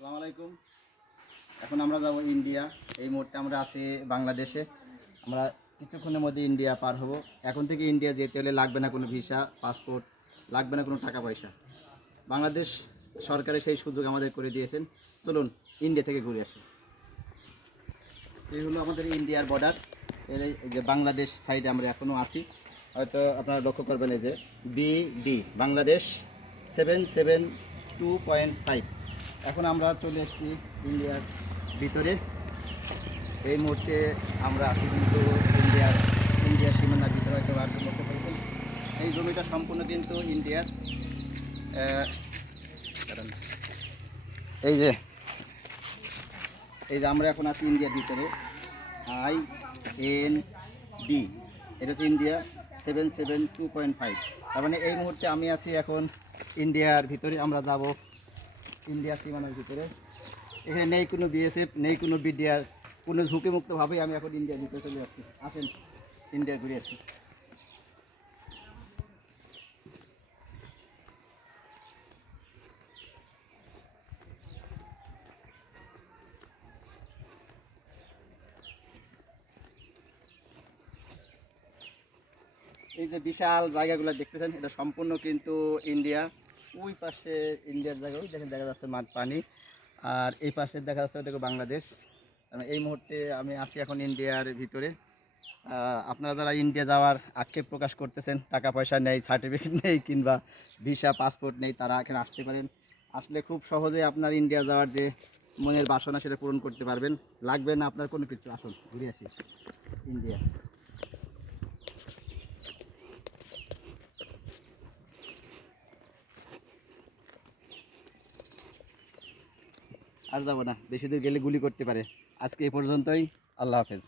আসসালামু আলাইকুম। এখন আমরা যাব ইন্ডিয়া। এই মুহূর্তে আমরা আছি বাংলাদেশে। আমরা কিছুক্ষণের মধ্যে ইন্ডিয়া পার হব। এখন থেকে ইন্ডিয়া যেতে হলে লাগবে না কোনো ভিসা, পাসপোর্ট, লাগবে না কোনো টাকা পয়সা। বাংলাদেশ সরকারের সেই সুযোগ আমাদের করে দিয়েছেন। চলুন ইন্ডিয়া থেকে ঘুরে আসি। এই হলো আমাদের ইন্ডিয়ার বর্ডার। এই যে বাংলাদেশ সাইডে আমরা এখনও আছি। হয়তো আপনারা লক্ষ্য করবেন এই যে BD বাংলাদেশ 772.5। এখন আমরা চলে এসেছি ইন্ডিয়ার ভিতরে। এই মুহূর্তে আমরা আছি কিন্তু ইন্ডিয়ার সীমানার ভিতরে, হয়তো আর লক্ষ্য করেছেন এই জমিটা সম্পূর্ণ কিন্তু ইন্ডিয়ার। দাঁড়ান। এই যে আমরা এখন আছি ইন্ডিয়ার ভিতরে। IND, এটা হচ্ছে ইন্ডিয়া 772.5। তার মানে এই মুহূর্তে আমি আছি এখন ইন্ডিয়ার ভিতরে। আমরা যাব ইন্ডিয়ার সীমানার ভিতরে। এখানে নেই কোনো BSF, নেই কোনো BDR, কোনো ঝুঁকিমুক্তভাবেই আমি এখন ইন্ডিয়ার ভিতরে চলে যাচ্ছি। আসেন ইন্ডিয়া ঘুরে আসি। এই যে বিশাল জায়গাগুলো দেখতেছেন, এটা সম্পূর্ণ কিন্তু ইন্ডিয়া। ওই পাশে ইন্ডিয়ার জায়গা, ওই দেখেন দেখা যাচ্ছে মাঠ পানি। আর এই পাশে দেখা যাচ্ছে ওটা বাংলাদেশ। এই মুহূর্তে আমি আছি এখন ইন্ডিয়ার ভিতরে। আপনারা যারা ইন্ডিয়া যাওয়ার আক্ষেপ প্রকাশ করতেছেন, টাকা পয়সা নেই, সার্টিফিকেট নেই, কিংবা ভিসা পাসপোর্ট নেই, তারা এখানে আসতে পারেন। আসলে খুব সহজে আপনার ইন্ডিয়া যাওয়ার যে মনের বাসনা সেটা পূরণ করতে পারবেন। লাগবে না আপনার কোনো কিছু। আসুন ঘুরে আসি ইন্ডিয়া। আর যাবো না, বেশি দূর গেলে গুলি করতে পারে। আজকে এই পর্যন্তই। আল্লাহ হাফেজ।